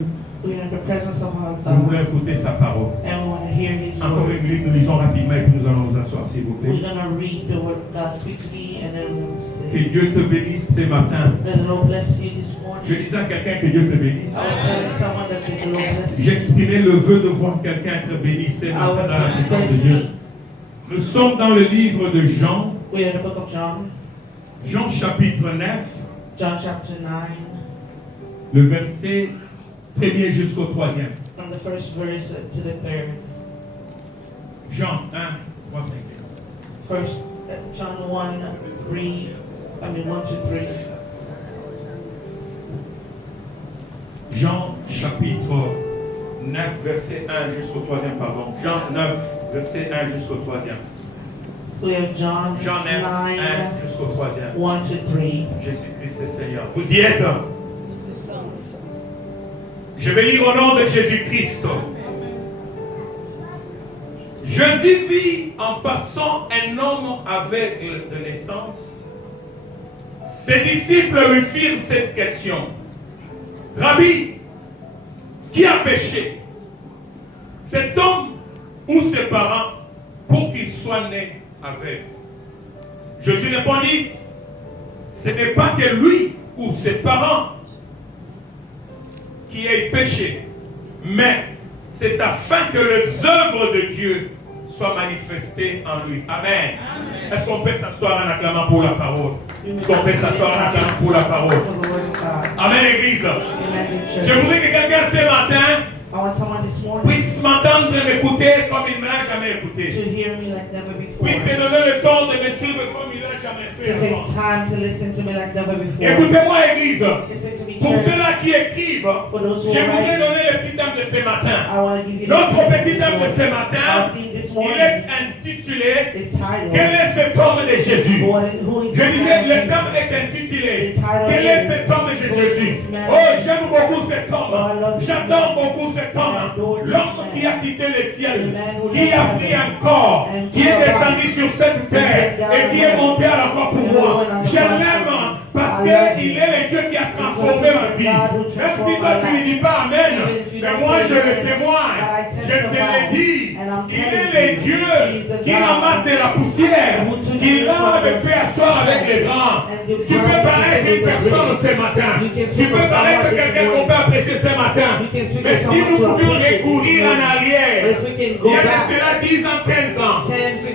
We're in the presence of our Nous God. voulons écouter sa parole. And we want to hear His Encore word. une minute, nous lisons rapidement et puis nous allons nous asseoir, s'il vous plaît. We're going to read the word of God quickly and then we'll Que say, Dieu te bénisse ce matin. may the Lord bless you this Je morning. disais à quelqu'un que Dieu te bénisse. I was telling someone that may the Lord bless you. J'exprimais le vœu de voir quelqu'un être béni ce I matin was dans la présence de expressing, Dieu. Nous sommes dans le livre de Jean, we're in the book of John, Jean chapitre 9, John chapter 9, le verset 1er jusqu'au 3e. from the first verse to the third. Jean 1, 3, 5. First, John 1, 1 to 3. Jean chapitre 9, verset 1 jusqu'au 3e, pardon. Jean 9, verset 1 jusqu'au 3e. So we have John Jean 9, 1 9, jusqu'au 3e. 1 to 3. Jésus-Christ est Seigneur. Vous y êtes? Je vais lire au nom de Jésus-Christ. Jésus vit en passant un homme aveugle de naissance. Ses disciples lui firent cette question. Rabbi, qui a péché? Cet homme ou ses parents pour qu'il soit né aveugle? Jésus répondit, ce n'est pas que lui ou ses parents qui aient péché, mais c'est afin que les œuvres de Dieu soient manifestées en lui. Amen. Est-ce qu'on peut s'asseoir en acclamant pour la parole? Est-ce qu'on peut s'asseoir en acclamant pour la parole? For the word of God. Amen, Église. Amen, Je church. voudrais que quelqu'un ce matin I want someone this morning puisse m'entendre et m'écouter comme il ne m'a jamais écouté. to hear me like never before. Puisse se donner le temps de me suivre comme il ne l'a jamais fait To take avant. time to listen to me like never before. Écoutez-moi, Église. Listen to me, Pour church. ceux-là qui écrivent, For those who je are voudrais writing, donner le petit thème de ce matin. I want to give you Notre the petit thème de ce Our matin, theme this il morning est intitulé is titled, Quel est cet homme de Jésus? Who is Je this disais, man le Jesus? thème est intitulé The title Quel est is, cet homme de Who is Jésus? this man? Oh, j'aime beaucoup cet Oh, I homme. love this J'adore man. beaucoup cet I adore homme. this L'homme man. qui a quitté le ciel, The man who qui left a heaven pris un corps, and qui est took a descendu body sur cette terre and came et down qui est here monté à la croix pour and moi. went on the Je cross l'aime for me. parce I love qu'il him. est le Dieu qui a transformé ma vie. God who Même si transformed toi my tu ne life. dis pas Amen, Even if you mais don't moi say je le amen, témoigne. but I Je te l'ai testify. dit. And I'm Il est telling le you, Dieu He's the qui God ramasse de la poussière, who took qui the lave et water fait asseoir avec les grands. and the Tu peux blind paraître people une personne with ce matin. You can Tu speak peux of paraître someone this quelqu'un qu'on morning. peut apprécier ce matin. You can speak Mais of si someone nous to pouvions appreciate this recourir en morning. arrière, But if we can il go y a de back cela 10 ans, 15 ans, 10,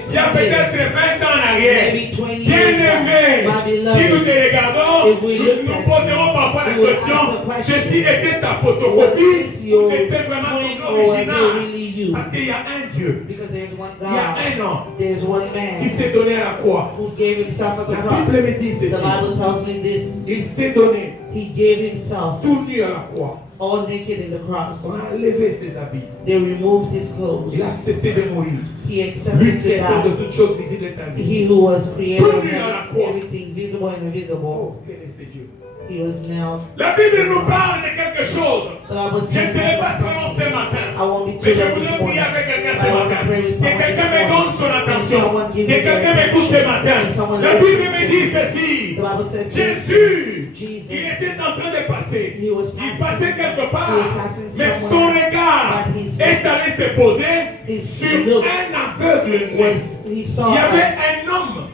il y a 15 peut-être years, 20 ans en arrière. maybe 20 Bien years aimé, back, my si nous beloved, te regardons, if we nous look nous at poserons parfois la we will question, ask the question, ceci était ta was photocopie this ou your c'était vraiment twin ton or was it original? really you? Parce qu'il y a un Dieu, Because there's one il y a God, un homme there's one qui man s'est donné à la croix. who gave himself at the La cross. Bible me dit The ceci, Bible tells me this. il s'est donné He gave himself tout nu à la croix. all naked in the cross. On a enlevé ses habits. They removed his clothes. Il a accepté de mourir. He Lui accepted qui to est de die. toutes choses visibles et invisibles. He who was creator Tout of nu à la croix. everything visible and invisible. Oh, quel est ce Dieu? He was nailed. La Bible nous parle de quelque chose. But I was Je ne serai pas I selon ce matin. won't be Mais too je late voudrais this prier morning. avec quelqu'un ce I want matin. to pray with Que someone quelqu'un this me donne morning. son attention. Someone give Que me their quelqu'un m'écoute ce attention. matin. Someone La listen Bible to me me. dit ceci. The Bible says Jésus, Jesus, il était en train de passer. He was Il passing. passait quelque He part. was passing Mais son somewhere. regard But his- est allé se poser his sur look un aveugle né. was he saw Il y avait a- un homme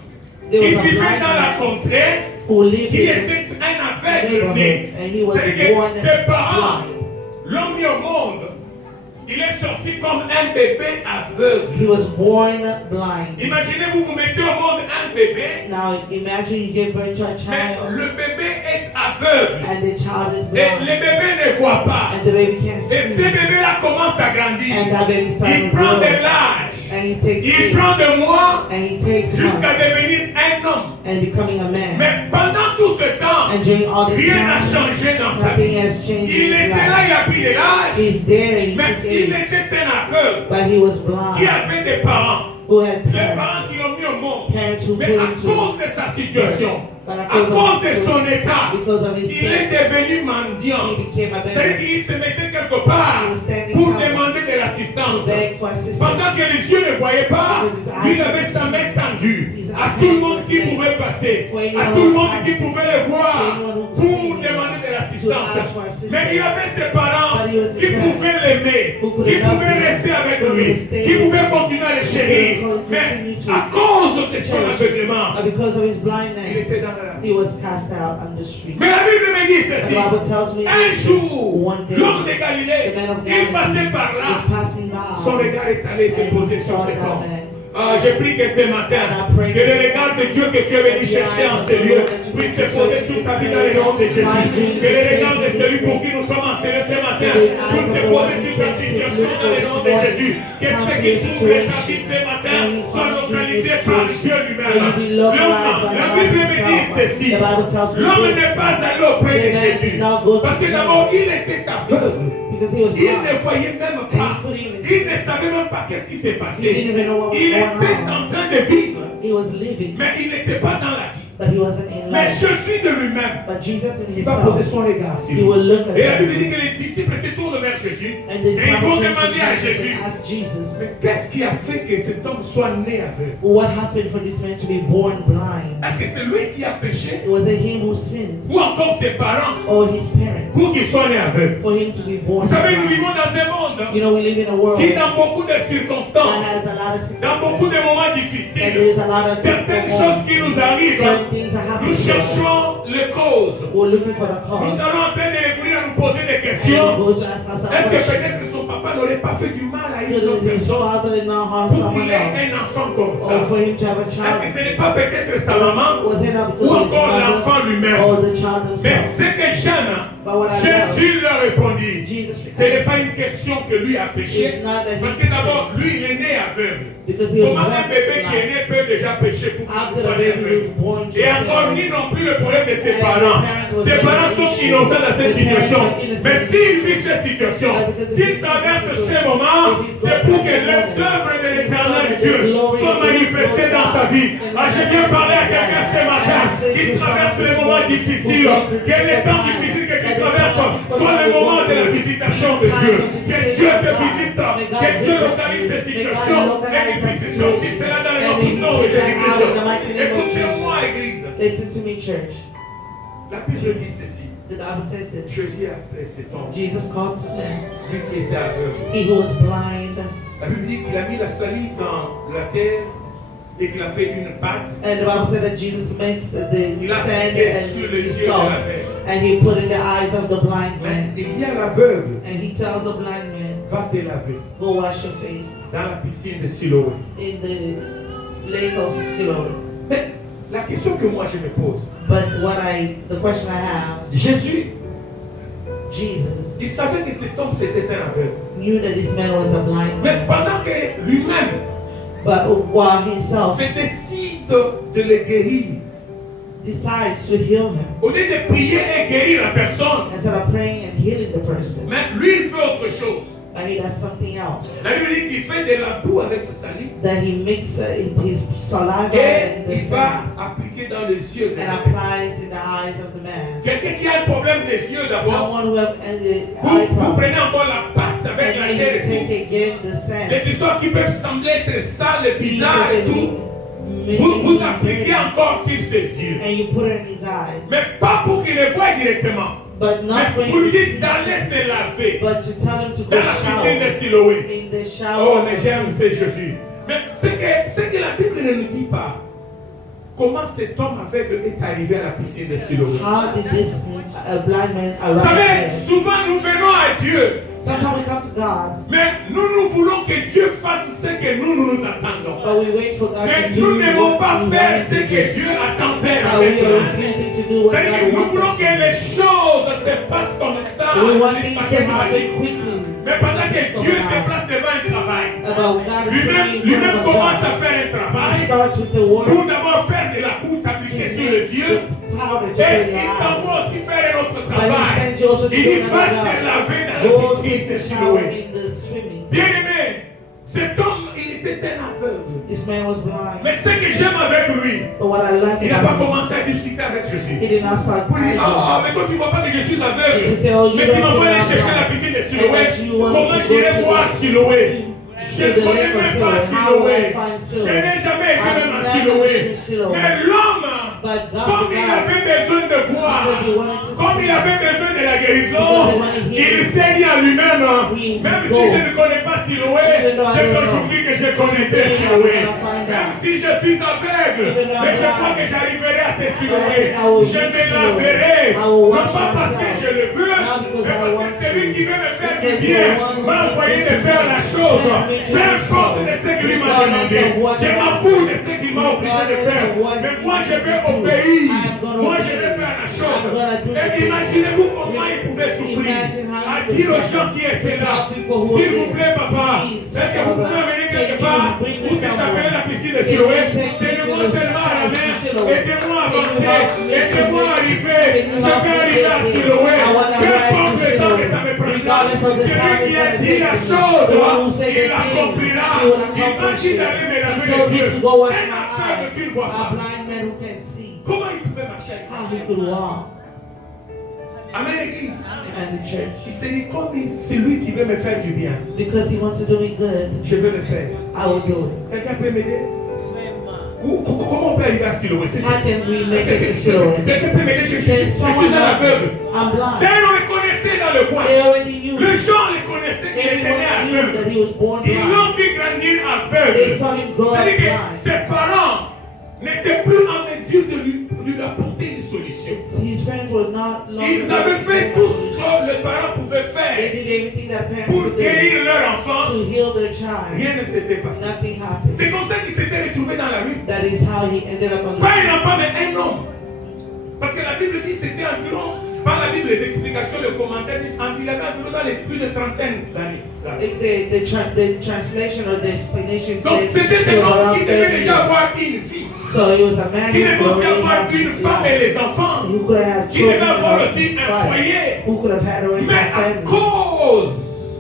there qui was a vivait blind dans la man contrée who lived qui in était un the aveugle né. neighborhood and he was C'est-à-dire born que ses parents blind. l'ont mis au monde. Il est sorti comme un bébé aveugle. He was born blind. Imaginez-vous, vous mettez au monde un bébé, Now imagine you give birth to a mais child le bébé est aveugle. and the child is Et blind le bébé ne voit pas. and the baby can't Et ce see bébé-là commence à grandir. and that baby starts Il to prend grow de l'âge. and he takes Il age prend de moi and he takes jusqu'à months devenir un homme. and becoming a man. Mais pendant tout ce temps, And during all this rien n'a time, changé dans sa nothing vie. has changed Il in his était là, life. il a pris de l'âge, He's there and he mais took il age, était un aveugle but he was qui blind, avait des parents. who had Les parents, parents qui l'ont mis au monde. parents who Mais put à him to cause de sa situation, but à cause de son état, because of his il est state, devenu mendiant. he became a C'est-à-dire beggar. qu'il se mettait quelque part He was standing pour somewhere demander de l'assistance. to beg for assistance. Pendant que les yeux ne voyaient pas, lui il avait sa main tendue à tout le monde qui pouvait passer, à tout le monde qui pouvait le voir pour demander de l'assistance. Mais il avait ses parents qui pouvait l'aimer, qui pouvait rester avec lui, qui pouvait continuer à le chérir. Mais à cause de son aveuglement, But because of his il blindness, était dans la he was cast out on the street. Mais la Bible me dit The ceci. Bible tells me Un jour, one day, l'homme de Galilée, the man of il passait Galilee par là. was passing by, Son regard est allé se and poser he sur saw cet that homme. man. Je prie que ce matin, que le regard de Dieu que tu es venu chercher en ce lieu puisse se poser sur ta vie dans le nom de Jésus. Que le regard de celui pour qui nous sommes enserrés ce matin puisse se poser sur ta situation dans le nom de Jésus. Que ce qui trouble ta vie ce matin soit localisé par Dieu lui-même. La Bible me dit ceci. L'homme n'est pas allé auprès de Jésus. Parce que d'abord, il était aveugle. Because he was Il blind. ne voyait même pas. Il ne savait même pas qu'est-ce qui s'est He passé. didn't even know what was Il going était on. en train de vivre, He was living, mais il n'était pas dans la vie. but he wasn't in Mais life. Jésus de lui-même, But Jesus in il va poser himself, son regard sur he lui. will look at Et la Bible dit him. que les disciples se tournent vers Jésus And et the ils vont disciples turned demander to à Jesus Jésus, and asked Jesus, mais qu'est-ce qui a fait que cet homme soit né aveugle? what happened for this man to be born blind? Est-ce que c'est lui qui a péché Was it him who sinned ou encore ses parents or his parents pour qu'il soit né aveugle? for him to be born Vous savez, nous blind? vivons dans un monde You know, we live in a world qui, dans beaucoup de that circonstances, has a lot of dans beaucoup de sicknesses, moments and difficiles, there's a lot of certaines difficult choses qui nous arrivent, certain things that happen nous to us. cherchons les causes. We're looking for the Nous cause. sommes en train de recourir à nous poser des And we questions. go to ask ourselves Est-ce que questions. peut-être son papa n'aurait pas fait du mal à une autre His personne father did not harm pour someone qu'il ait else, un enfant comme or ça? for him to have a Est-ce child. que ce n'est pas peut-être sa maman Was it not ou because of his encore l'enfant mother lui-même? or the child Mais himself? ce que Jeanne, But what I know, Jésus leur répondit, Jesus ce n'est pas une question que lui a péché, is not that parce he que d'abord, lui, il est né aveugle. because he was Comment un born bébé qui est blind. né peut déjà pécher pour qu'il After soit the baby aveugle? was born to Et encore, sin, ni non plus le problème de ses And parents. the parents was Ses very parents sont innocent. innocents dans cette The parents situation. are innocent. Mais s'il vit cette situation, s'il traverse ces moments, c'est pour que les œuvres de l'éternel Dieu soient manifestées dans sa vie. Je viens parler à quelqu'un ce matin qui traverse les moments difficiles. Que les temps difficiles que tu traverses soient les moments de la visitation de Dieu. Que Dieu te visite, que Dieu localise ces situations et qu'il puisse sortir cela dans les noms puissants de Jésus-Christ. Écoutez-moi, Église. Listen to me, church. La Bible dit ceci. The Bible says this. Jésus a appelé cet homme, Jesus called this man, lui qui était aveugle. he who was blind, La Bible dit qu'il a mis la salive dans la terre et qu'il a fait une pâte. and the Bible said that Jesus mixed the Il a sand appliqué and sur les the yeux de salt, l'aveugle. and he put in the eyes of the blind Mais man. il dit à l'aveugle, And he tells the blind man, va te laver go wash your face dans la piscine de Siloé. in the lake of Siloam. Mais la question que moi je me pose, But the question I have, Jésus, Jesus il savait que cet homme c'était un aveugle. knew that this man was a blind Mais man, pendant que lui-même but while himself se décide de le guérir, decides to heal him, au lieu de prier et guérir la personne, instead of praying and healing the person, mais lui il fait autre chose. but he does something else. La Bible dit qu'il fait de la boue avec sa salive That he mixes his saliva et and the il va sand appliquer dans les yeux de and l'aveugle. applies in the eyes of the man. Quelqu'un qui a un problème des yeux d'abord, Someone who have an eye vous problem, prenez encore la pâte avec and laquelle then you take again the sand. des histoires qui peuvent sembler être sales, bizarres et tout. Vous Vous appliquez encore sur ses yeux. and you put it in his eyes, Mais pas pour qu'il les voie directement. but Mais not for vous lui him to dites see, d'aller se laver but to tell him to dans go la piscine de shower Siloé. in the Oh, shower. mais j'aime c'est Jésus. Mais ce que la Bible ne nous dit pas, comment cet homme aveugle est arrivé à la piscine de Siloé. How did this blind man Vous savez, arrive there? souvent nous venons à Dieu, Sometimes we come to God, mais nous voulons que Dieu fasse ce que nous attendons. but we wait for God Mais to do nous n'aimons what pas we faire want ce him to que do. Dieu attend faire But we avec are nous. refusing to do what C'est-à-dire God que nous wants voulons us que to les choses se passent comme ça, do. We want de things façon to happen magique. quickly. Mais pendant que Dieu te place devant un travail, About God is lui-même doing a commence à job. faire un He travail starts with the pour word, d'abord faire de la boue t'appliquer sur les yeux. powder to Et the il eyes. t'envoie aussi faire un autre But he travail. sends you also to Il do dit va te another laver job. dans la Go piscine take de the shower Siloé. in the swimming. Bien aimé, cet homme, il était un aveugle. This man was blind. Mais ce que j'aime avec lui, But what I like il n'a pas about him, commencé à discuter avec he Jésus. did not start Pour lui, arguing. mais toi tu ne vois pas que je suis aveugle. He said, oh, you Mais tu don't m'envoies say aller I'm chercher la blind. piscine de And Siloé. that you want Comment to go j'irai to voir the- Siloé? Je ne to the connais lake of même pas Siloé. How will I Siloé. find Je Siloé? n'ai jamais été I've même à never Siloé. been to Siloé. Mais l'homme comme il avait besoin de voir, comme il avait besoin de la guérison, il s'est dit à lui-même, même si je ne connais pas Siloé, c'est aujourd'hui que je connaîtrai Siloé. Même si je suis aveugle, mais je crois que j'arriverai à ce Siloé. Je me laverai, non pas parce que je le veux, mais parce que celui qui veut me faire du bien m'a envoyé de faire la chose, peu importe de ce qu'il m'a demandé. Je m'en fous de ce qu'il m'a obligé de faire, mais moi je vais obéir, moi je vais faire la chose. Et imaginez-vous comment il pouvait souffrir, à dire aux gens qui étaient là, s'il vous plaît papa, est-ce que vous pouvez venir quelque part où s'est appelé la piscine de Siloé, tenez-moi seulement à la main, aidez-moi à avancer, aidez-moi à arriver, je vais arriver à Siloé, peu importe le temps que ça me prendra, celui qui a dit la chose, il accomplira. Imagine d'aller me laver les yeux, un aveugle qui ne voit pas. Comment il pouvait marcher avec lui? Amen, l'église. And the church. Il s'est dit, comme c'est lui qui veut me faire du bien, Because he wants to do me good, je vais le faire. I will do it. Quelqu'un peut m'aider? Comment on peut arriver à Siloé? How can we make it to Siloé? Quelqu'un peut m'aider? Je suis un aveugle. I'm blind. D'ailleurs, on les connaissait dans le coin. They already knew. Les gens les connaissaient, il était né Everyone knew that aveugle. he was born Ils blind. l'ont vu grandir aveugle. They saw him grow up C'est-à-dire que blind. ses parents n'étaient plus en mesure de lui apporter une solution. His parents were not long Ils avaient fait tout ce que les parents pouvaient They faire did everything that parents pour could do guérir leur enfant. to heal their child. Rien ne s'était passé. Nothing happened. C'est comme ça qu'il s'était retrouvé dans la rue. That is how he ended up on Pas the un enfant, mais un homme. Parce que la Bible dit que c'était environ, par la Bible, les explications, les commentaires disent qu'il avait environ dans les plus de trentaine d'années. The translation or the explanation Donc says c'était he un was homme around qui devait 30 déjà years. avoir une vie. So he was a man Qui who devait could aussi already avoir have une femme et les enfants. who could have Qui devait children avoir and aussi un wife, foyer. who could have had already Mais a à family. cause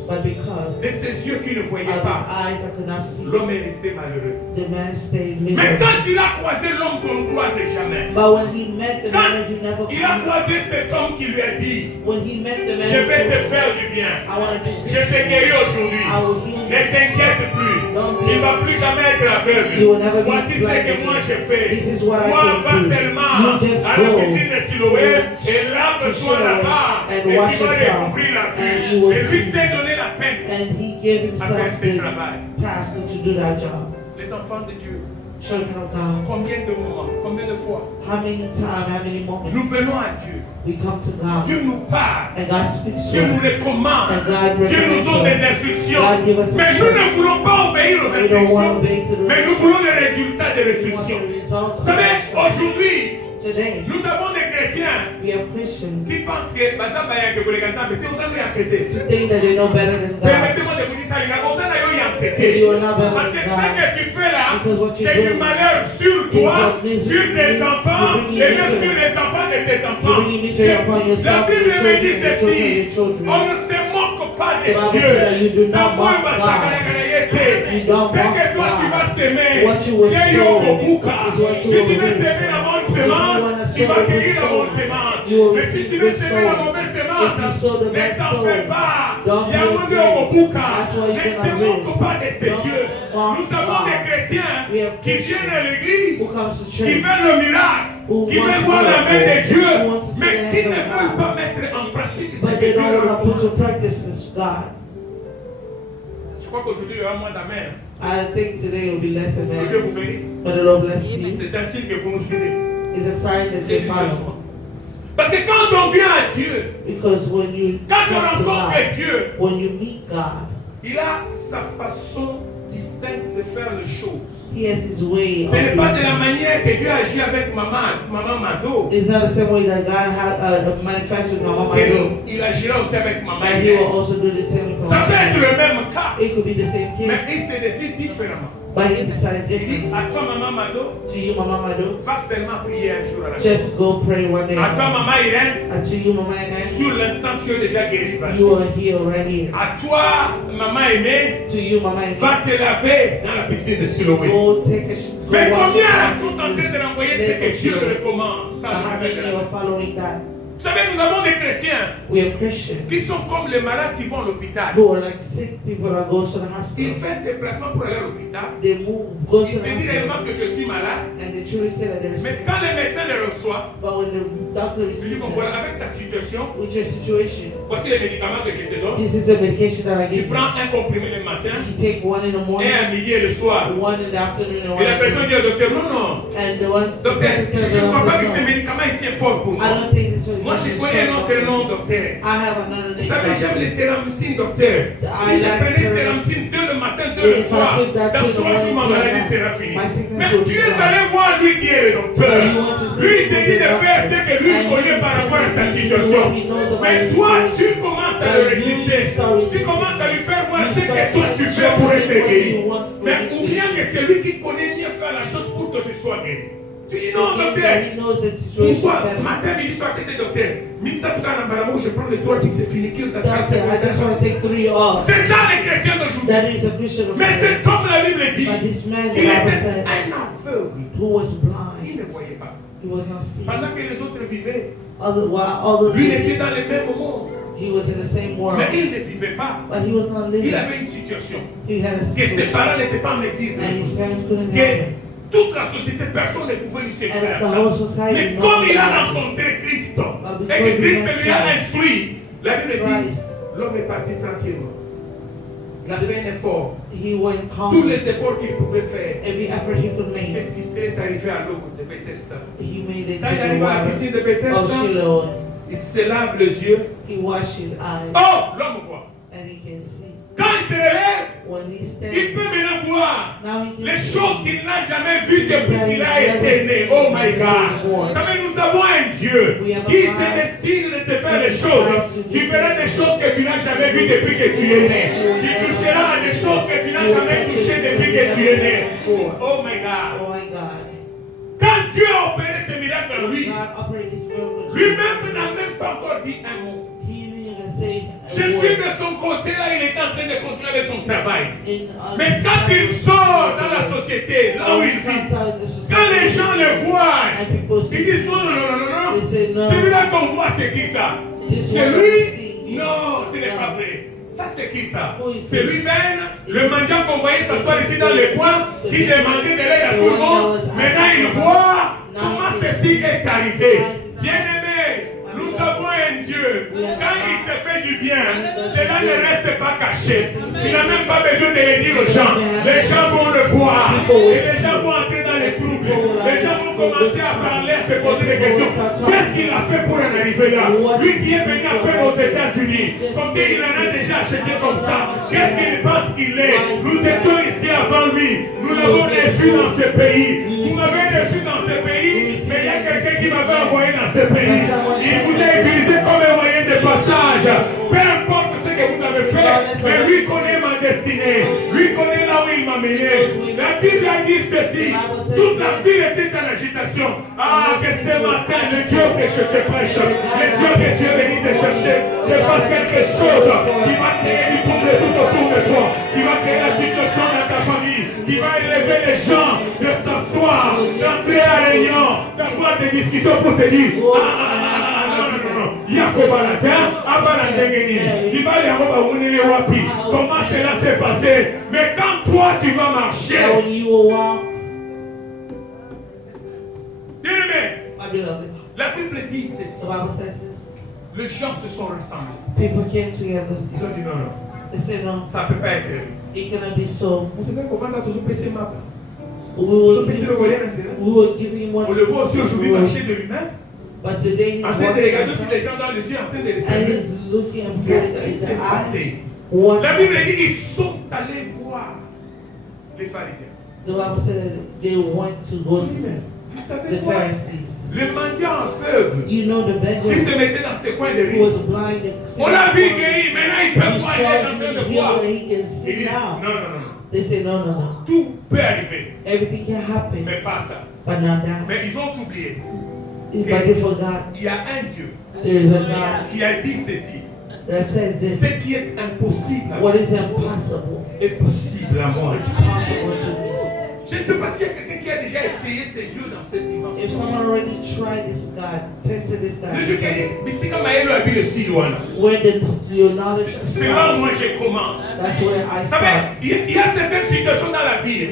But because de ses yeux qui ne of voyaient his pas, eyes that could not see, l'homme est resté malheureux. the man stayed Mais miserable. quand il a croisé l'homme qu'on ne croise jamais, But when he met the quand man he never il a croisé cet homme qui lui a dit, when he met the man je who vais te told faire du bien, him, I want to do je te guéris aujourd'hui, I will heal ne you. t'inquiète plus, tu ne vas plus jamais être You will never aveugle. be Voici ce blind que moi again. je fais. This is what I Toi, can va do. seulement You just à la go piscine de Siloé et lave-toi Siloé là-bas and et tu wash vas yourself, découvrir la and vue. you will Et lui see. s'est donné la peine. And he gave À faire himself ce the travail. task to do that job. Les enfants de Dieu, Children of God, combien de moments, combien de fois how many times, how many moments nous venons à Dieu. we come to God Dieu nous parle. and God speaks Dieu to nous us. recommande. And God Dieu nous donne des recommends us. instructions. God give us Mais nous ne voulons pas obéir aux We don't want to instructions. obey to the Mais nous voulons les résultats des We want the restrictions. results Vous of savez, the aujourd'hui, Today, nous avons des chrétiens we have Christians qui pensent que Bazaba y a que vous les gars, mais vous allez y traiter. who think that they know better than God. Permettez-moi de vous dire ça, les gars, vous allez y And traiter. you are not better Parce que than ce God. que tu fais là, Because what you c'est du do malheur sur toi, is sur tes you enfants bring et même misery. sur les enfants de tes enfants. You bring misery upon yourself, La Bible your me dit children, your ceci, children. on ne se moque pas de The Bible says that you Dieu. do not mock God. You don't Ce que mock toi tu God. vas s'aimer, What you will il y a sow au bouca. is what Si you tu will veux reap. s'aimer la bonne If you semence, wanna tu vas sow the cueillir la good bonne soul, semence. you will Mais si receive tu veux good s'aimer la soul. mauvaise If semence, you sow the ne bad t'en soul, fais pas. don't Il y a be un monde afraid. au bouca. That's why Ne you're te gonna moque win. pas de ces Don't dieux. mock Nous avons God. des chrétiens We have qui viennent à l'église, who comes to qui church, veulent le miracle, Who qui want veulent to voir do la it. main de Dieu, Who want to see mais the qui hand ne of veulent God. pas mettre en pratique ce but que they Dieu don't leur want to put dit. to practice this God. Je crois qu'aujourd'hui il y aura moins d'amen. I think today will be less than Que Dieu vous that. bénisse. But the Lord bless you. C'est un signe que vous nous suivez. It's a sign that they follow. Parce que quand on vient à Dieu, Because when you quand on come to rencontre God, Dieu, when you meet God, il a sa façon distincte de faire les choses. He has His way. Ce n'est of pas de doing la things. manière que Dieu agit avec maman Mado It's not the same way that God has manifested with Mama Mado. qu'il agira aussi avec maman But He will Hélène. also do the same with Ça Mama peut être Mado. le même cas, It could be the same mais case, il se décide différemment. but He decides Il dit differently. à toi maman Mado, To you, Mama Mado, va seulement prier un jour à la maison. just go pray one day. À toi maman Irène, And to you, Mama Amen, sur l'instant tu es déjà guéri. Vas-y. you are healed right here. À toi maman aimée, To you, Mama Amen, va te laver dans la piscine de Siloé. go take a go Mais wash combien your sont en train de renvoyer ce que Dieu le recommande But dans le how réveil de many la are maison? following that? Vous savez, nous avons des chrétiens We have Christians qui sont comme les malades qui vont à l'hôpital. who are like sick people that go to the Ils hospital. font un déplacement pour aller à l'hôpital. They move, go to Ils the se disent réellement hospital, que je suis malade. and they truly say that they're Mais sick. quand les médecins les reçoivent, But when the doctor je dis receives bon them, voilà, avec ta situation, with your situation, voici les médicaments que je te donne. this is the medication that I Tu give you. prends un comprimé le matin You take one in the et morning, un midi et le soir. one in the afternoon, and Et la one personne in dit au docteur, non, non. the and the one. Docteur, je ne crois pas que ces I médicaments ici est fort pour moi. don't think this one. Moi, je connais un autre nom, docteur. I have another Vous name. savez, j'aime les téramycines, docteur. Si je prenais téramycine 2 le matin, 2 le soir, dans 3 jours, ma maladie sera finie. Mais tu es allé voir lui qui est le docteur. Lui, il te dit de faire ce que lui connaît par rapport à ta situation. Mais toi, tu commences à le résister. Tu commences à lui faire voir ce que toi tu fais pour être guéri. Mais oublie que c'est lui qui connaît mieux faire la chose pour que tu sois guéri. Tu dis non, docteur. Pourquoi matin, midi, soir, tu es docteur. Missa, tu as je prends les 3 qui se finit. That's it. I just want to take 3 off. C'est ça les chrétiens d'aujourd'hui. That is a Christian of Mais faith. cet homme, la Bible dit, But this man, the qu'il Bible était said, un aveugle. who was Il blind, ne voyait pas. he was not seeing. Pendant que les autres vivaient, While others, lui il était dans le même monde. he was in the same world, Mais il ne vivait pas. but he was not Il living. avait une situation He had a que ses situation, parents n'étaient pas en mesure de and his résoudre. parents couldn't help Que him. toute la société, personne ne pouvait lui séparer à And the ça. whole society Mais knows comme il a that. rencontré Christ, But et because que he Christ met lui a Christ, instruit, la Bible dit, Christ, l'homme est parti tranquillement. Il a fait un effort. he went Tous calm. les efforts qu'il pouvait faire. Every effort he could Il make, est arrivé à l'eau de Bethesda. he made it Quand il to the arrive à la water piscine de of Bethesda, Shiloh. il se lave les yeux. He washed his eyes, Oh, l'homme voit. and he can see. Quand il se relève, When he il stands, peut maintenant voir now he can les see. choses qu'il n'a jamais vues depuis qu'il a été né. Oh my God. Vous savez, nous avons un Dieu qui se décide de te faire des choses. Tu verras des choses que tu n'as jamais vues depuis que tu es né. Tu toucheras à des choses que tu n'as jamais touchées depuis que tu es né. Oh my God. Oh my God. Quand Dieu a opéré ce miracle en lui, God operated this miracle. lui-même n'a même pas encore dit un mot. He didn't even say Je a suis word. de son côté là, il est en train de continuer avec son travail. In, Mais quand il sort dans la société, là où il vit, quand les gens le voient, and people ils see, disent non, non, non, non, non, They say non. no. Celui-là qu'on voit, c'est qui ça? This C'est one lui? I see. Non, ce n'est No. pas vrai. Ça, c'est qui ça? Who is C'est this? lui-même, le mendiant qu'on voyait s'asseoir ici dans les coins, qui demandait de l'aide à tout le monde. Maintenant, il voit comment ceci est arrivé. Bien-aimé, nous avons un Dieu. Quand il te fait du bien, cela ne reste pas caché. Tu n'as même pas besoin de le dire aux gens. Les gens vont le voir. Et les gens vont entrer dans les troubles. Les gens vont commencer à parler, à se poser des questions. Qu'est-ce qu'il a fait pour en arriver là? Lui qui est venu à peine aux États-Unis. Combien il en a déjà acheté comme ça? Qu'est-ce qu'il pense qu'il est? Nous étions ici avant lui. Nous l'avons reçu dans ce pays. Vous m'avez reçu dans ce pays, mais il y a quelqu'un qui m'avait envoyé dans ce pays. Il vous a utilisé comme un moyen de passage. Peu importe ce que vous avez fait, mais lui connaît ma destinée. Lui connaît là où il m'a mené. La Bible a dit ceci. Toute la ville était en agitation. Ah, que ce matin, le Dieu que je te prêche, le Dieu que tu es venu te chercher, te fasse quelque chose qui va créer du trouble tout autour de toi, qui va créer la situation dans ta famille, qui va élever les gens de s'asseoir, d'entrer à la réunion, d'avoir des discussions pour se dire comment cela s'est passé? Mais quand toi tu vas marcher, when you will walk, bien-aimé, my beloved, la Bible dit ceci. the Bible says this. Les gens se sont rassemblés. People came together. Ils ont dit non, non, They said, no, ça ne peut pas être. it cannot be so. Vous devez comprendre que vous PC map. We Vous will PC give, le volet dans we will give him what On le voit aussi aujourd'hui he marcher de lui-même, But today he's en train de walking regarder aussi outside, les gens dans les yeux, en train de les and saluer. he's looking at Qu'est-ce people qui in s'est the eyes. passé? What La Bible dit ils sont allés voir les pharisiens. the Bible said that they went to go see Vous savez the quoi? Pharisees. Le mendiant aveugle You know the beggar qui se mettait dans ses coins de who was rue. blind. On l'a vu guéri, maintenant il peut voir, il est en train de He voir. he can Il see dit non, now. non, non, non. They say no, no, no. Tout peut arriver, Everything can happen, mais pas ça. but not that. Mais ils ont oublié. But they forgot Il y a un Dieu there is a God qui a dit ceci. that says this. Ce qui est impossible What is impossible est possible à moi. is possible to me. Je ne sais pas s'il y a quelqu'un qui a déjà essayé ces dieux dans cette dimension. If someone already tried this God, tested this Le Dieu qui a dit, God, mais c'est comme Maëlo a vu le Silouana. where did your knowledge C'est là où moi je commence. That's where I Vous savez, start. il y a certaines situations dans la vie.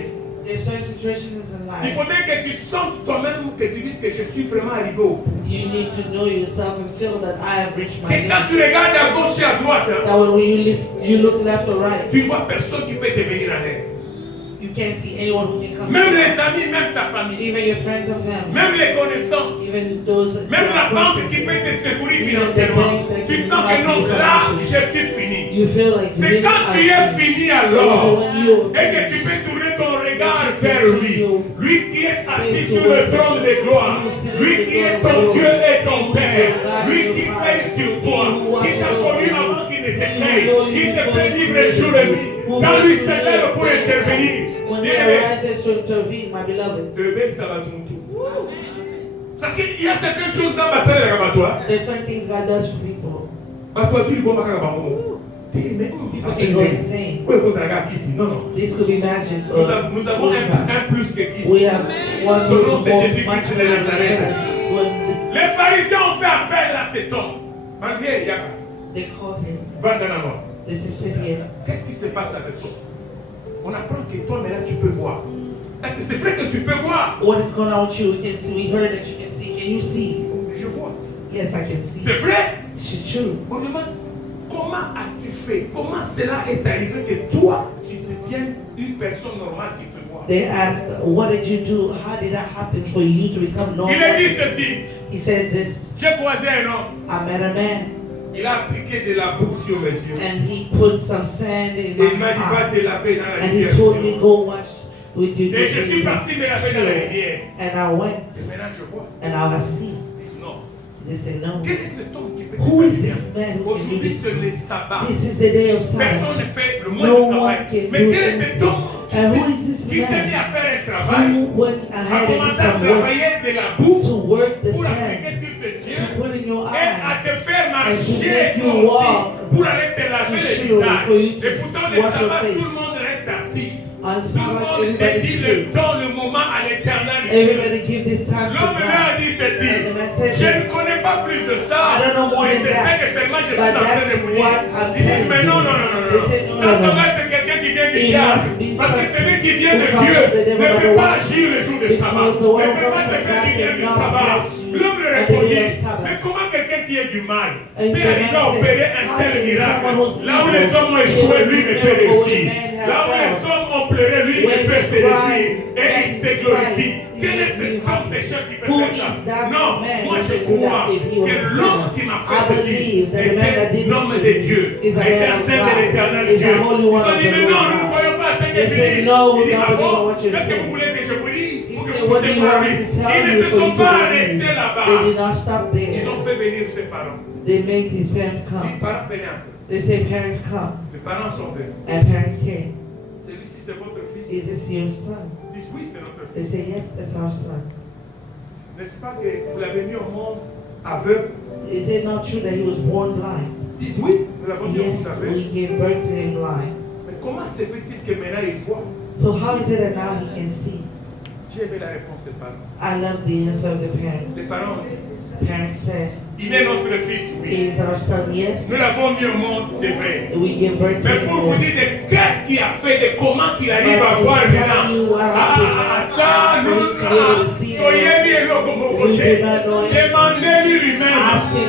There's certain situations in Il life. faudrait que tu sentes toi-même que tu dises que je suis vraiment arrivé au bout. You need to know yourself and feel that I have reached my Et quand limit. tu regardes à gauche et à droite, hein, That when you look left or right, tu ne vois personne qui peut te venir en aide. you can't see anyone who can come. Même to les you. amis, même ta famille, Even your friends or family, même les connaissances, even those. même la banque qui peut te secourir financièrement. Tu sens que non, là, je suis fini. You feel like C'est quand tu es fini alors et que tu peux tourner ton regard vers lui. Lui qui est assis sur le trône de gloire. Lui qui est ton Dieu et ton Père. Lui qui veille sur toi. Qui t'a connu avant qu'il ne te crée. Qui te fait vivre jour et nuit. Quand lui se lève pour intervenir. When Bien he aimé, arises to intervene, my beloved. même ça va ton tour. Parce qu'il y a certaines choses dans ma salle de rabat-toi. There's certain things God does for people. Toi, si le bon matin, mais People can go insane. oui, vous avez ici. Non, non. This could be magic. Nous avons un plus que qui We ici. have one Son nom, who c'est is more Jésus-Christ much de better Nazareth. than when Les pharisiens ont fait appel à cet homme. Malgré il y a they called him. va dans la mort. They said, sit here. Qu'est-ce qui se passe avec toi? On apprend que toi, mais là, tu peux voir. Est-ce que c'est vrai que tu peux voir? What is going on with you? We can see. We heard that you can see. Can you see? Je vois. Yes, I can see. C'est vrai? It's true. On demande comment as-tu fait? Comment cela est arrivé que toi, tu deviennes une personne normale qui peut voir? They asked, what did you do? How did that happen for you to become normal? Il a dit ceci. He says this. J'ai croisé un homme. I met a man Il a appliqué de la boue sur mes yeux. and he put some sand in Et il m'a my dit, va eye. te laver dans la And he rivière. told me, go wash with your Et je suis parti me laver dans la rivière. And I Et went maintenant je vois. and I see. Ils disent non. They said, no. Quel est cet homme qui peut te Who faire is bien? this man who can do Aujourd'hui this? c'est le sabbat. This is the day of Personne ne Sabbath. fait le No moins de one travail. can Mais do quel est anything. cet homme And who is this qui s'est mis à man faire un travail, who went a ahead and did commencé à some work travailler de la boue to work the pour appliquer sand, sur tes to yeux put in your et à eye, te faire marcher make toi you aussi walk, pour aller te laver to le show, visage. for you to Et pourtant le wash your sabbat face. tout le monde reste assis. On Tout le Sabbath, monde everybody dédie sits. le temps, le moment à l'éternel. Everybody give this time to L'homme God. là a dit ceci. And the man said, Je ne connais pas plus de ça. I don't know more Mais than c'est that. ça que seulement je suis But en train de that's vous dire. what I'm Ils disent telling mais non, you. non, non, non, They non. said, no, Ça, no, ça no. va être quelqu'un qui vient du It diable. must be Parce que something celui qui vient de who comes Dieu from the devil ne of peut the pas world. agir le jour de sabbat. Because the Ne one who peut pas comes te from faire God du bien did du not sabbat. bless you L'homme lui on the day répondit, of Sabbath. mais comment quelqu'un qui est du mal And peut the arriver man à said, opérer un how tel can miracle? someone who's Là où evil les hommes ont be échoué, able lui to me do fait miracle réussir. when man has Là où les failed? hommes ont pleuré, lui me When fait he se réjouir. cried, Et il se glorifie. he Quel est cried, cet homme pécheur qui peut Who faire is ça? that Non, man moi who je can do that crois if he was que a l'homme sinner? qui m'a I fait ceci believe that the man that était did l'homme this de to Dieu, me is a était man un of saint de God, l'éternel is Dieu. a holy Ils one ont of dit, the mais Lord non, nous ne God. croyons pas à ce que They tu said, dis. no, Il dit, no, ah we don't bon, know what you're qu'est-ce que saying. vous voulez que je vous dise pour que He said, vous what do puissiez you croire? want me to tell Ils ne you se for sont you to pas believe? arrêtés là-bas. They did not stop Ils ont there. fait venir ses parents. They made his parents Les come. parents venaient un peu. They say parents come, Les parents sont venus. and parents came. Celui-ci, c'est votre fils. Is this your son? Ils disent, oui, c'est notre They fils. say, yes, that's our son. N'est-ce pas que vous l'avez mis au monde aveugle? Is it not true that he was born blind? Ils disent, oui, nous l'avons mis au monde Yes, aveugle. we gave birth to him blind. Mais comment se fait-il que maintenant il voit? So how is it that now he can see? J'ai aimé la réponse des parents. I love the answer of the parents. Les parents ont dit, Parents said, il est notre fils, oui. he is our son, yes. Nous l'avons mis au monde, c'est vrai. We give birth to Mais pour vous him. dire de qu'est-ce qu'il a fait, de comment qu'il arrive à voir maintenant. Ça, nous, Toyebi est là comme au côté. Demandez-lui lui-même.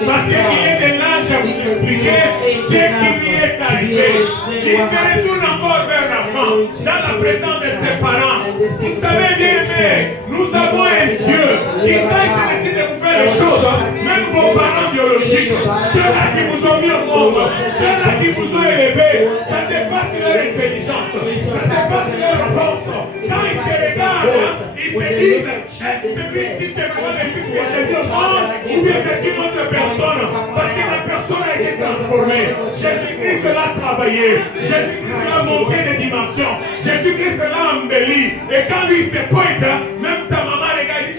Parce qu'il est de l'âge à vous expliquer ce qui lui est arrivé. Il se retourne encore vers l'enfant, dans la présence de ses parents. Vous savez bien, mais nous avons un Dieu qui, quand il se décide de vous faire les choses, même vos parents biologiques, ceux-là qui vous ont mis au monde, ceux-là qui vous ont élevé, ça dépasse leur intelligence, ça dépasse leur force. Quand ils te regardent, ils se disent, est-ce que celui-ci c'est vraiment le fils que j'ai mis au monde, ou bien c'est une autre personne, parce que la personne a été transformée. Jésus-Christ l'a travaillé, Jésus-Christ l'a monté des dimensions, Jésus-Christ l'a embelli, et quand lui se pointe, même ta maman regarde,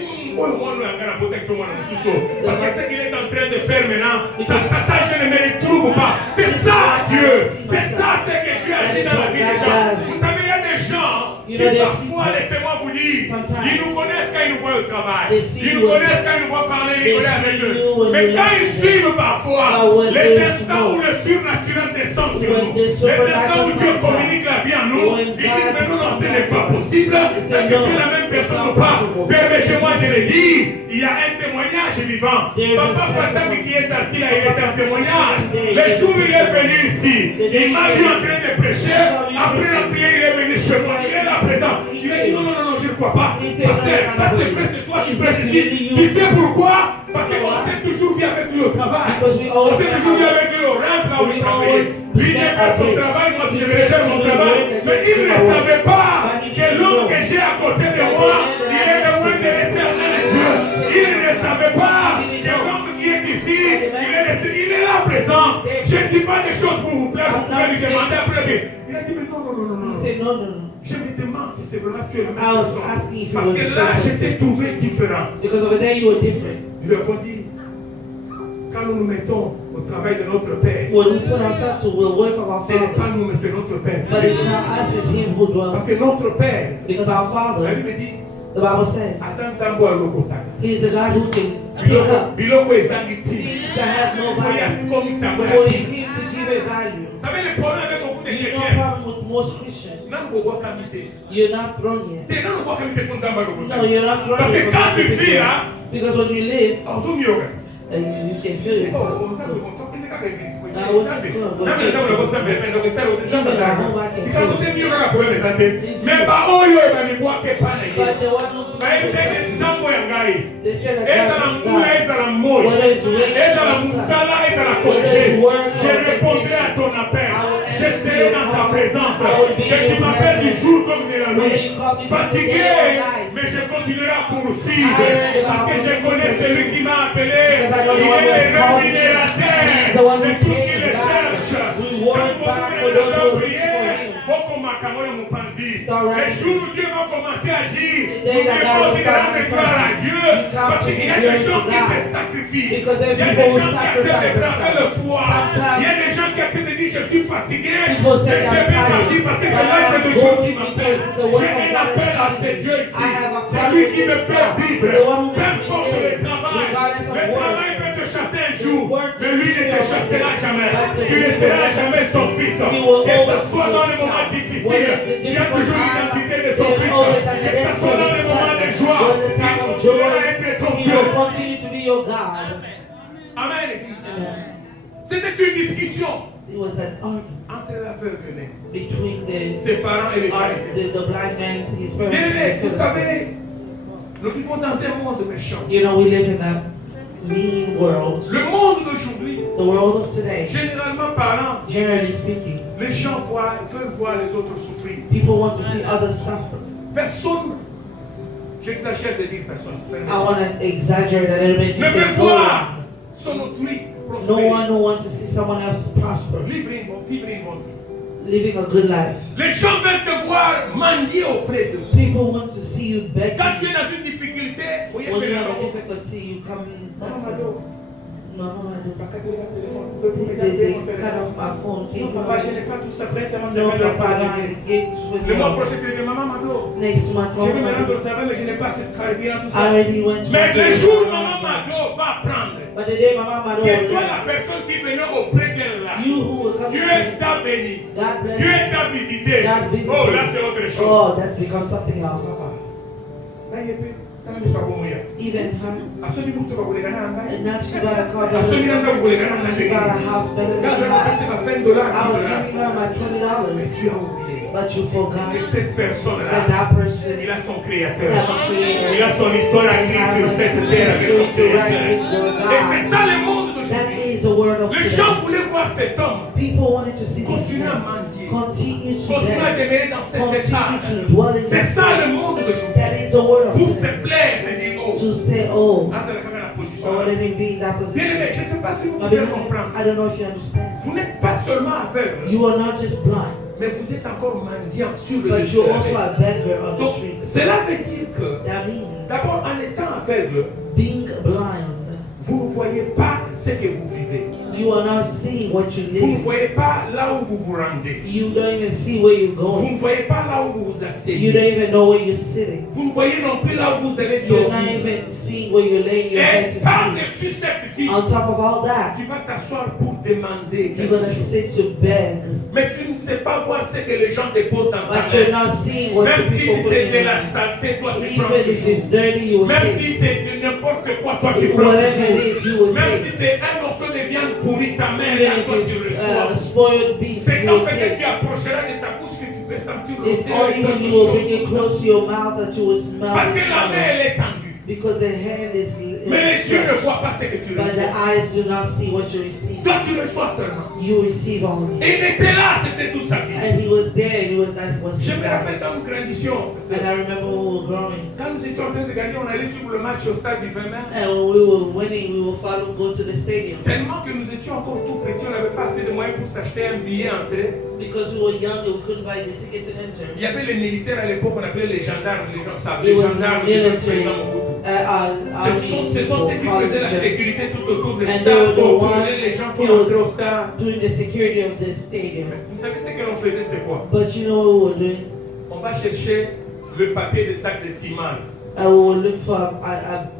parce que ce qu'il est en train de faire maintenant, ça je ne me retrouve pas. C'est ça Dieu. C'est ça ce que Dieu agit dans la vie des gens. Vous savez, il y a des gens qui Et parfois, laissez-moi vous dire, ils nous connaissent quand ils nous voient au travail. Ils nous connaissent quand ils nous voient parler, rigoler avec eux. Mais quand ils suivent parfois les instants où le surnaturel descend sur nous, les instants où Dieu communique la vie en nous, ils disent, mais non, ce n'est pas possible. Est-ce que tu es la même personne ou pas? Permettez-moi de le dire, il y a un témoignage vivant. Papa Fatami qui est assis là, il est un témoignage. Le jour où il est venu ici, il m'a vu en train de prêcher. Après la prière, il est venu chez moi. Il est là présent. Il a dit non, je ne crois pas. Pasteur, ça c'est vrai, c'est toi qui prêches ici. Tu sais pourquoi? Parce qu'on s'est toujours vu avec lui au travail. On s'est toujours vu avec lui au rêve là où il travaillait. Lui, il devait faire son travail, moi je devais faire mon travail. Mais il ne savait pas que l'homme que j'ai à côté de moi, il est loin de l'éternel Dieu. Il ne savait pas que l'homme qui est ici, il est là présent. Je ne dis pas des choses pour vous plaire, vous pouvez lui demander après. Il a dit, mais non. Je me demande si c'est vraiment tu es la même personne. Parce que là, je t'ai trouvé différent. Because over there you were different. Il leur a dit, quand nous nous mettons au travail de notre Père, When we put ourselves to the work of our ce n'est Father, pas nous, mais c'est notre Père. but it's not us, it's Him who Parce dwells. que notre Père, Because our la Father, Bible dit, the Bible says, Asan Sambo Alokotaka. He is a God who can pick up. Biloko ezangiti. He can have no Oya value. komi sambo For yati. Him to give a value. Vous savez le problème avec beaucoup de You know chrétiens. problem with most Christians. Nan bobo kamite. You're not thrown yet. Te nan bobo kamite kun zamba No, lokotaka. you're not thrown Parce que yet. quand tu vis là, Because when you live, ozumi yoga. you can feel Oh, yourself. comme ça, on top in the église. Ah, oui, c'est quoi, Na me ndako ko sambe pe ndako sala o tshamba Even za. our home back in Ika church. kote miyo kaka problème zate. Mais ba oyo ba mi bwa ke pana ye. But the one who Ba ebisenge nzambo ya ngai. they said that Ezala God is mbula, God. ezala moi. Whether it's rain Ezala or sun, musala, ezala whether congé. it's work or Je répondrai à vacation, ton appel. I will Je answer serai your dans ta call. présence. I will be Que in tu your m'appelles du presence. jour comme de la Whether nuit. you call me from the Fatigué, day or night. mais je continuerai à poursuivre. I am Parce que je the connais Lord. celui qui m'a appelé. Because I know Il the one est who has le called me. rémunérateur He's the one de who tout ce pays qu'il back. cherche. We work back for those who are looking for Him. Start Le writing. jour où Dieu va commencer à agir, The nous day that God devons will start rendre gloire à manifesting, Dieu. you come Parce to qu'il y a give des glory gens to qui God. se sacrifient. Because Il y a there's des people who gens qui acceptent sacrifice de braver le themselves. foie. Sometimes Il y a des gens qui acceptent de dire je suis fatigué. people say Mais je I'm vais partir tired. parce que But c'est l'œuvre de I'm Dieu qui going m'appelle. because the work J'ai of un God appel à is ce Dieu I ici. have a C'est lui qui me calling fait to vivre. the one who Peu makes me importe le live, travail. regardless of Le work. travail peut te chasser un jour. Work Mais lui ne te will chassera jamais. but Tu resteras jamais son fils. He will Que ce always soit be dans your les moments child. difficiles, il y a toujours l'identité de son fils. Always an Que ce soit dans les moments de joie, When the il time of continuera joy, à être ton He Dieu. will continue to be your God. Amen. Yes. C'était une discussion It was an argument entre l'aveugle né, between ses parents et les pharisiens. the blind man, his Bien parents. aimé, and the vous savez, nous vivons dans un monde méchant. You know, we live in a mean world. Le monde d'aujourd'hui, The world of today, généralement parlant, generally speaking, les gens veulent voir les autres souffrir. people want to see others suffer. Personne, j'exagère de dire personne, I want to exaggerate a little bit ne to veut say no voir one. son autrui No prospérer, one who wants to see someone else prosper, vivre une bonne vie. living a good life. Les gens veulent te voir mendier auprès d'eux. People want to see you begging. Quand tu es dans une difficulté, oui, When you have a difficulty, you come in. Maman Mado, Mama, I do. pas qu'à donner un téléphone, vous pouvez me They regarder mon cut téléphone. off my phone. Can Non, you papa, je n'ai pas tout ça prêt, c'est moi, c'est No, moi, Papa, I don't get with Le mois you. prochain, tu dis, maman Mado, Next month, je vais me rendre au Mama, travail, mais je n'ai pas assez de carburant, tout I ça. already went to Mais my le job. jour où maman Mado va apprendre But the day Mama Mado, que toi, la personne qui venait auprès d'elle là, you who will come Dieu to t'a béni, God bless Dieu you. t'a visité. God visited. Oh, là, c'est autre chose. Oh, that's become something else. Là, il y a plus. T'as même pas comment il y a. Even her, À ce niveau, tu vas voler gagner un bail. and now she got a car À ce niveau, better tu vas voler gagner un than she got a bail. house better Là, than je vais her. passer ma $20, I was $10. giving her my Mais $20, tu as oublié but you forgot que cette that personne-là, that person il a son have créateur. a creator. Il a son histoire à écrire sur cette terre avec son créateur. Et c'est ça le monde That d'aujourd'hui. is the word of Les today. gens voulaient voir cet homme People wanted to see this continuer à man mendier, continue to continuer à beg, demeurer dans cet état. continue to dwell in C'est this ça state. le monde d'aujourd'hui. That is the word of Pour se today. plaire, c'est dire, oh, To say, oh, là c'est quand même la position. oh, let me be in that Bien position. aimé, je ne sais pas si vous Now, pouvez because comprendre. I don't know if you understand. Vous n'êtes pas seulement aveugle, You are not just blind, mais vous êtes encore mendiant sur le but dessus you're de la also a veste. beggar on the Donc, street. cela veut dire que, That means d'abord, en étant aveugle, being blind, vous ne voyez pas ce que vous vivez. You are not seeing what you Vous ne live. voyez pas là où vous vous rendez. You don't even see where you're Vous ne going. voyez pas là où vous vous You asseyez. don't even know where you're sitting. Vous ne voyez non plus là où vous allez You're not dormir. even seeing where you're laying your head Et to sleep. par-dessus cette vie, On top of all that, tu vas t'asseoir pour demander you're quelque gonna chose. sit to beg. Mais tu ne sais pas voir ce que les gens déposent dans ta But you're main. not seeing what Même the people si put c'est in de your la hand. saleté, toi tu prends Even quelque if it's chose. dirty, you will Même take si it. c'est de n'importe quoi, toi tu prends quelque Whatever chose. it is, you will Même take si it. c'est un morceau de viande pourrie, ta main Even là, toi if tu le it's reçois. spoiled beef, C'est you quand will peut-être take tu it. approcheras de ta bouche que tu peux sentir It's l'odeur only de when quelque you will bring chose it comme ça. close to your mouth that you will smell Parce que la main it. elle est tendue. Because the hand is Mais les yeux ne stretched. voient pas ce que tu But the reçois. eyes do not see what you receive. Toi tu reçois seulement. You receive only. Et il était là, c'était toute sa vie. And he was there, and he was that was Je his me rappelle God. quand nous grandissions. Parce que And I remember when we were growing. quand nous étions en train de gagner, on allait suivre le match au stade du 20 mai. And when we were winning, we would follow, go to the stadium. Tellement que nous étions encore tout petits, on n'avait pas assez de moyens pour s'acheter un billet entrée. Because we were young and we couldn't buy the ticket to enter. Il y avait les militaires à l'époque, on appelait les gendarmes, les gens savent, It les was gendarmes the qui étaient military, présents au Mobutu. Ce sont eux qui faisaient la sécurité tout autour du And stade, they were the contrôlaient ones les gens qui who entraient au were stade. doing the security of the stadium. Vous savez ce que l'on faisait, c'est quoi? But you know what we were doing? On va chercher le papier de sac de ciment. We would look for a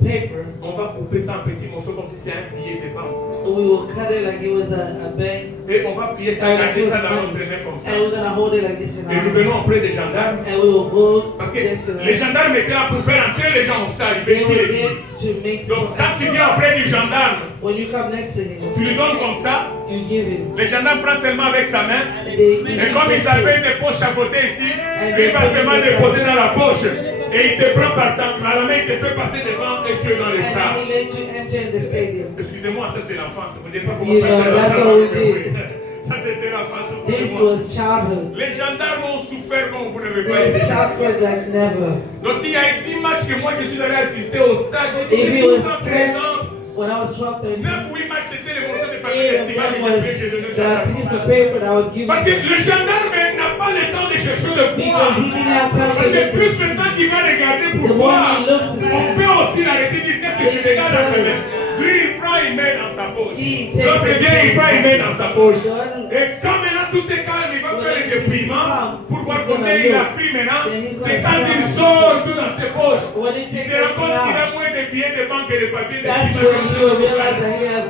paper. On va couper ça en petits morceaux comme si c'était un billet de banque. We will cut it like it was a bank. Et on va plier ça, garder ça dans notre main comme ça. And we're gonna hold it like this in our Et nous hand. venons auprès des gendarmes. And we will go Parce que next to les them. gendarmes étaient là pour faire entrer les gens au stade. Ils They vérifient were les billets. there to make Donc quand tu viens auprès du gendarme, when you come next to him, tu lui donnes comme ça. you give him. Le gendarme prend seulement avec sa main. They Et comme ils avaient des poches à côté ici, il va seulement déposer dans la poche. Et il te prend par la main, il te fait passer devant et tu es dans le And stade. then he let you enter in the stadium. Excusez-moi, ça c'est l'enfance. Vous ne dites pas comment You ça know, c'est that's l'enfance. what we mais did. oui. Ça c'était l'enfance. This excusez-moi. was childhood. Les gendarmes ont souffert comme vous n'avez pas They idée. suffered like never. Donc s'il y a 10 matchs que moi je suis allé assister au stade, If j'ai it dit was 12 ans, 13 10, ans, when I was 12, 13, 9 ou 8 matchs c'était les morceaux de papier de eight of ciment them que was j'ai donné au the gendarme. piece of paper that was given Parce que to him. le gendarme n'a pas le temps de chercher le Because voir. he didn't have time Parce to que look plus to le see. temps qu'il va regarder pour The more voir, he looked to see. on peut aussi l'arrêter et dire qu'est-ce que tu regardes à ta main. Lui il prend, il met dans sa poche. He takes L'autre it. vient, il prend, il met dans sa poche. Jordan, Et quand maintenant tout est calme, il va faire le dépouillement pour voir combien il a pris maintenant. C'est quand il sort tout dans ses poches. when he Il takes se rend it compte qu'il a out, moins de billets de banque et de papiers de that's ciment. when he will realize that he has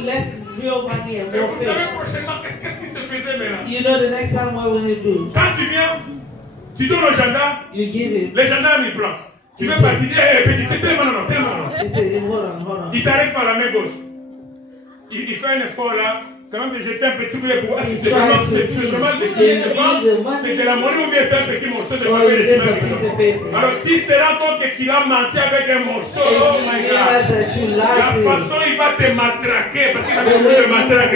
less real money and Et more vous savez fake. prochainement qu'est-ce qui se faisait maintenant? You know the next time what will he do? Quand tu viens, tu donnes au gendarme, You give him. le gendarme il prend. Tu veux partir, petit, tellement non, tellement non. He said, hold on. Il t'arrête par la main gauche. Il fait un effort là, quand même de jeter un petit coup pour voir si c'est vraiment des billets de banque, c'est de la monnaie ou bien c'est un petit morceau de papier de ciment. Alors s'il se rend compte qu'il a menti avec un morceau, oh my God, la façon il va te matraquer, parce qu'il a beaucoup de matraque,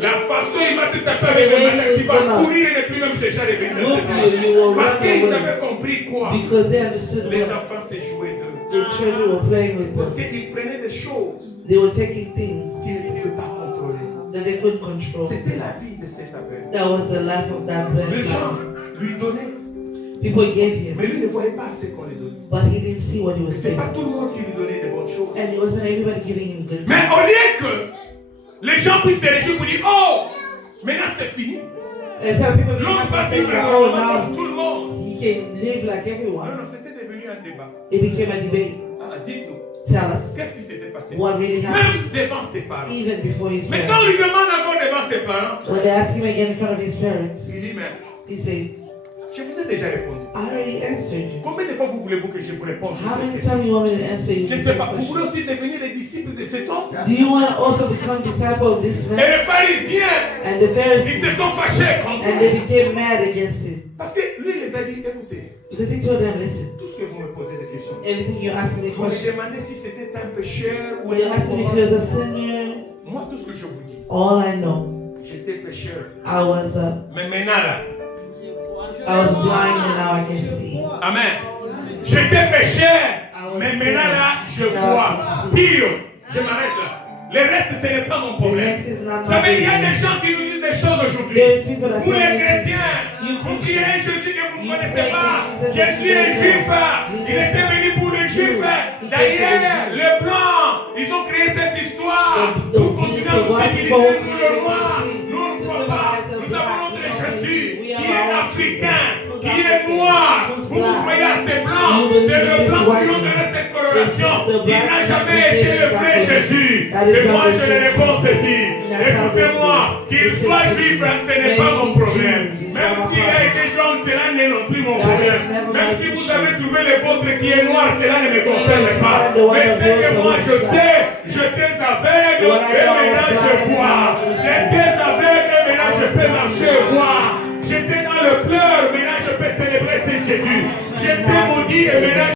la façon il va te taper avec le matraque, tu vas courir et ne plus même chercher à revenir. Parce qu'ils avaient compris quoi? Because they understood Les what enfants se jouaient d'eux. the children were playing with Parce them. qu'ils prenaient des choses They were taking things qu'ils ne pouvaient pas contrôler. that they couldn't control. C'était la vie de cet aveugle. That was the life of that Les gens man. lui donnaient, People gave him, mais lui ne voyait pas ce qu'on lui donnait. but he didn't see what he Et was c'est pas giving. tout le monde qui lui donnait des bonnes choses. And it wasn't everybody giving him good. Mais au lieu que les gens puissent se réjouir pour dire, oh, maintenant c'est fini. And some people be L'homme va happy vivre saying, oh, normalement comme now tout le monde. he can live like Non, everyone. non, c'était devenu un débat. It became a debate. Ah, dites-nous, Tell us qu'est-ce qui s'était passé? what really happened, Même devant ses parents. even before his Mais quand on parents. lui demande encore devant ses parents, When they asked him again in front of his parents, il dit, mais he said, je vous ai déjà répondu. I already answered you. Combien de fois vous voulez-vous que je vous réponde sur How cette many question? times you want me to answer you? Je ne sais pas. Vous voulez aussi devenir les disciples de cet homme? Do you want to also become disciple of this Et man? les pharisiens, And the ils Pharisees, se sont fâchés contre and lui. they became mad against him. Parce que lui, il les a dit, écoutez, Because he told them, listen, tout ce que vous me posez des questions, everything you're asking me vous me questions, demandez si c'était un pécheur ou you're un asking me if he was a sinner. Moi, tout ce que je vous dis, All I know, j'étais pécheur. I was Mais maintenant, là, blind and now I can see. amen. J'étais pécheur, mais maintenant, là, je vois. Pire, je m'arrête là. Le reste, ce n'est pas mon The problème. next is not Vous my savez, il y a des business. gens qui nous disent des choses aujourd'hui. There's people that Vous les say, chrétiens, You vous criez un Christians, Jésus que vous ne you connaissez pray pas. to Jesus Jésus est that you juif. don't know. Il était venu pour les juifs. He came for the D'ailleurs, Jews. les blancs Ils ont créé cette histoire pour continuer à nous civiliser, nous le noir. Nous on ne croit pas. Nous avons notre Jésus qui est africain, qui est noir. Vous croyez à ces blancs. C'est le blanc qui nous donne cette coloration. Il n'a jamais été le vrai Jésus. Et moi je le réponds ceci. Écoutez-moi, qu'il soit juif, ce n'est pas mon problème. Même s'il a été jaune, cela n'est non plus mon problème. Même si vous avez trouvé le vôtre qui est noir, cela ne me concerne pas. Mais c'est que moi je sais, j'étais aveugle et maintenant je vois. J'étais aveugle et maintenant je peux marcher et voir. J'étais dans le pleur, maintenant je peux célébrer Saint Jésus. J'étais maudit et maintenant